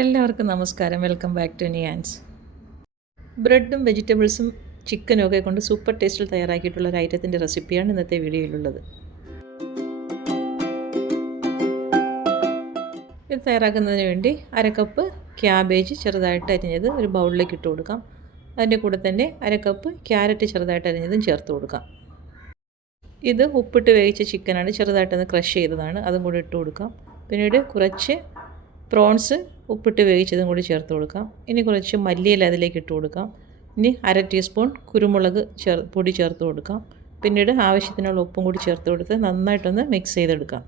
എല്ലാവർക്കും നമസ്കാരം. Welcome back to നിയാൻസ് ബ്രെഡും വെജിറ്റബിൾസും ചിക്കനും ഒക്കെ കൊണ്ട് സൂപ്പർ ടേസ്റ്റിൽ തയ്യാറാക്കിയിട്ടുള്ള ഒരു ഐറ്റത്തിന്റെ റെസിപ്പിയാണ് ഇന്നത്തെ വീഡിയോയിലുള്ളത്. ഇത് തയ്യാറാക്കുന്നതിന് വേണ്ടി അര കപ്പ് ക്യാബേജ് ചെറുതായിട്ട് അരിഞ്ഞത് ഒരു ബൗളിലേക്ക് ഇട്ട് കൊടുക്കാം. അതിന്റെ കൂടെ തന്നെ അര കപ്പ് ക്യാരറ്റ് ചെറുതായിട്ട് അരിഞ്ഞതും ചേർത്ത് കൊടുക്കാം. ഇത് ഉപ്പിട്ട് വേവിച്ച ചിക്കനാണ് ചെറുതായിട്ടൊന്ന് ക്രഷ് ചെയ്തതാണ്. അതും കൂടി ഇട്ട് കൊടുക്കാം. പിന്നീട് കുറച്ച് പ്രോൺസ് ഉപ്പിട്ട് വേവിച്ചതും കൂടി ചേർത്ത് കൊടുക്കാം. ഇനി കുറച്ച് മല്ലിയില അതിലേക്ക് ഇട്ട് കൊടുക്കാം. ഇനി അര ടീസ്പൂൺ കുരുമുളക് ചേർ പൊടി ചേർത്ത് കൊടുക്കാം. പിന്നീട് ആവശ്യത്തിനുള്ള ഉപ്പും കൂടി ചേർത്ത് കൊടുത്ത് നന്നായിട്ടൊന്ന് മിക്സ് ചെയ്തെടുക്കാം.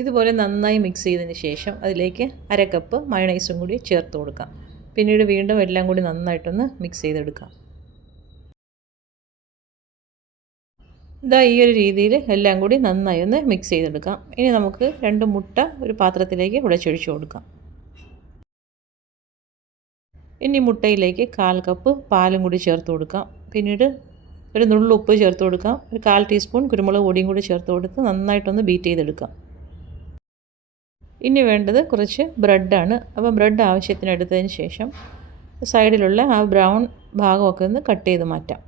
ഇതുപോലെ നന്നായി മിക്സ് ചെയ്തതിന് ശേഷം അതിലേക്ക് അര കപ്പ് മയണൈസും കൂടി ചേർത്ത് കൊടുക്കാം. പിന്നീട് വീണ്ടും എല്ലാം കൂടി നന്നായിട്ടൊന്ന് മിക്സ് ചെയ്തെടുക്കാം. ഇതാ ഈ ഒരു രീതിയിൽ എല്ലാം കൂടി നന്നായി ഒന്ന് മിക്സ് ചെയ്തെടുക്കാം. ഇനി നമുക്ക് രണ്ട് മുട്ട ഒരു പാത്രത്തിലേക്ക് ഉടച്ചൊഴിച്ചു കൊടുക്കാം. ഇനി മുട്ടയിലേക്ക് കാൽ കപ്പ് പാലും കൂടി ചേർത്ത് കൊടുക്കാം. പിന്നീട് ഒരു നുള്ളുപ്പ് ചേർത്ത് കൊടുക്കാം. ഒരു കാൽ ടീസ്പൂൺ കുരുമുളക് പൊടിയും കൂടി ചേർത്ത് കൊടുത്ത് നന്നായിട്ടൊന്ന് ബീറ്റ് ചെയ്തെടുക്കാം. ഇനി വേണ്ടത് കുറച്ച് ബ്രെഡാണ്. അപ്പോൾ ബ്രെഡ് ആവശ്യത്തിന് എടുത്തതിന് ശേഷം സൈഡിലുള്ള ആ ബ്രൗൺ ഭാഗമൊക്കെ ഒന്ന് കട്ട് ചെയ്ത് മാറ്റാം.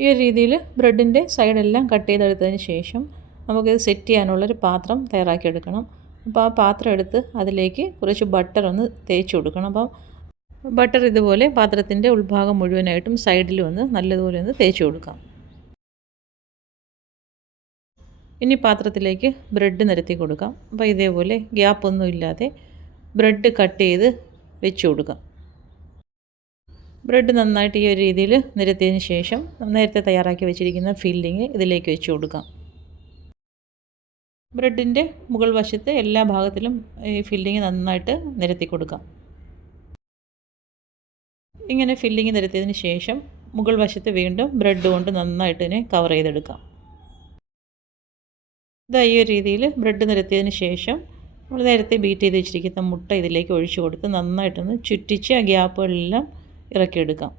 ഈ ഒരു രീതിയിൽ ബ്രെഡിന്റെ സൈഡെല്ലാം കട്ട് ചെയ്തെടുത്തതിന് ശേഷം നമുക്കിത് സെറ്റ് ചെയ്യാനുള്ളൊരു പാത്രം തയ്യാറാക്കിയെടുക്കണം. അപ്പോൾ ആ പാത്രം എടുത്ത് അതിലേക്ക് കുറച്ച് ബട്ടർ ഒന്ന് തേച്ച് കൊടുക്കണം. അപ്പം ബട്ടർ ഇതുപോലെ പാത്രത്തിന്റെ ഉൾഭാഗം മുഴുവനായിട്ടും സൈഡിൽ ഒന്ന് നല്ലതുപോലെ ഒന്ന് തേച്ച് കൊടുക്കാം. ഇനി പാത്രത്തിലേക്ക് ബ്രെഡ് നിരത്തി കൊടുക്കാം. അപ്പോൾ ഇതേപോലെ ഗ്യാപ്പൊന്നും ഇല്ലാതെ ബ്രെഡ് കട്ട് ചെയ്ത് വെച്ച് കൊടുക്കാം. ബ്രെഡ് നന്നായിട്ട് ഈ ഒരു രീതിയിൽ നിരത്തിയതിന് ശേഷം നേരത്തെ തയ്യാറാക്കി വെച്ചിരിക്കുന്ന ഫില്ലിങ് ഇതിലേക്ക് വെച്ച് കൊടുക്കാം. ബ്രെഡിന്റെ മുകൾ വശത്തെ എല്ലാ ഭാഗത്തിലും ഈ ഫില്ലിങ് നന്നായിട്ട് നിരത്തി കൊടുക്കാം. ഇങ്ങനെ ഫില്ലിങ് നിരത്തിയതിന് ശേഷം മുകൾ വശത്ത് വീണ്ടും ബ്രെഡ് കൊണ്ട് നന്നായിട്ട് ഇതിനെ കവർ ചെയ്തെടുക്കാം. ഇതാ ഒരു രീതിയിൽ ബ്രെഡ് നിരത്തിയതിന് ശേഷം നമ്മൾ നേരത്തെ ബീറ്റ് ചെയ്ത് വെച്ചിരിക്കുന്ന മുട്ട ഇതിലേക്ക് ഒഴിച്ചു കൊടുത്ത് നന്നായിട്ടൊന്ന് ചുറ്റിച്ച് ആ ഗ്യാപ്പുകളെല്ലാം ഇറക്കിയെടുക്കാം.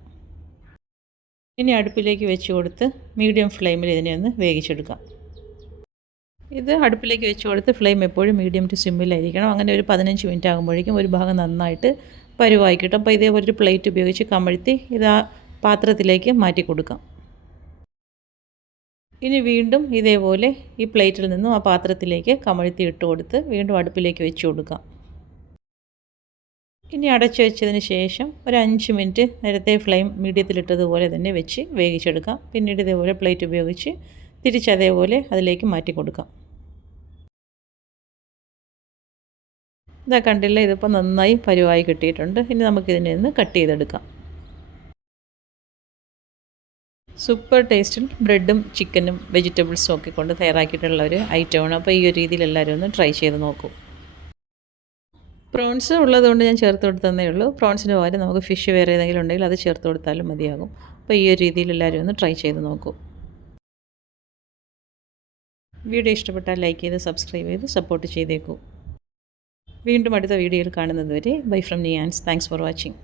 ഇനി അടുപ്പിലേക്ക് വെച്ച് കൊടുത്ത് മീഡിയം ഫ്ലെയിമിൽ ഇതിനെ ഒന്ന് വേവിച്ചെടുക്കാം. ഇത് അടുപ്പിലേക്ക് വെച്ച് കൊടുത്ത് ഫ്ലെയിം എപ്പോഴും മീഡിയം ടു സിമ്മിലായിരിക്കണം അങ്ങനെ ഒരു പതിനഞ്ച് മിനിറ്റ് ആകുമ്പോഴേക്കും ഒരു ഭാഗം നന്നായിട്ട് പരുവായി കിട്ടും. അപ്പോൾ ഇതേപോലെ ഒരു പ്ലേറ്റ് ഉപയോഗിച്ച് കമഴ്ത്തി ഇത് ആ പാത്രത്തിലേക്ക് മാറ്റി കൊടുക്കാം. ഇനി വീണ്ടും ഇതേപോലെ ഈ പ്ലേറ്റിൽ നിന്നും ആ പാത്രത്തിലേക്ക് കമഴ്ത്തി ഇട്ട് കൊടുത്ത് വീണ്ടും അടുപ്പിലേക്ക് വെച്ച് കൊടുക്കാം. ഇനി അടച്ചു വെച്ചതിന് ശേഷം ഒരു അഞ്ച് മിനിറ്റ് നേരത്തെ ഫ്ലെയിം മീഡിയത്തിലിട്ടതുപോലെ തന്നെ വെച്ച് വേവിച്ചെടുക്കാം. പിന്നീട് ഇതേപോലെ പ്ലേറ്റ് ഉപയോഗിച്ച് തിരിച്ചതേപോലെ അതിലേക്ക് മാറ്റി കൊടുക്കാം. ഇതാ കണ്ടില്ല ഇതിപ്പോൾ നന്നായി പരുവായി കിട്ടിയിട്ടുണ്ട്. ഇനി നമുക്കിതിനെ നിന്ന് കട്ട് ചെയ്തെടുക്കാം. സൂപ്പർ ടേസ്റ്റിൽ ബ്രെഡും ചിക്കനും വെജിറ്റബിൾസും ഒക്കെ കൊണ്ട് തയ്യാറാക്കിയിട്ടുള്ള ഒരു ഐറ്റമാണ്. അപ്പോൾ ഈ ഒരു രീതിയിൽ എല്ലാവരും ഒന്ന് ട്രൈ ചെയ്ത് നോക്കൂ. പ്രോൺസ് ഉള്ളതുകൊണ്ട് ഞാൻ ചേർത്ത് കൊടുത്തതേ ഉള്ളൂ. പ്രോൺസിന് പകരം നമുക്ക് ഫിഷ് വേറെ ഏതെങ്കിലും ഉണ്ടെങ്കിൽ അത് ചേർത്ത് കൊടുത്താലും മതിയാകും. അപ്പോൾ ഈ ഒരു രീതിയിൽ എല്ലാവരും ഒന്ന് ട്രൈ ചെയ്ത് നോക്കൂ. വീഡിയോ ഇഷ്ടപ്പെട്ടാൽ ലൈക്ക് ചെയ്ത് സബ്സ്ക്രൈബ് ചെയ്ത് സപ്പോർട്ട് ചെയ്തേക്കൂ. വീണ്ടും അടുത്ത വീഡിയോയിൽ കാണുന്നത് വരെ ബൈ ഫ്രം നിയാൻസ് താങ്ക്സ് ഫോർ വാച്ചിങ്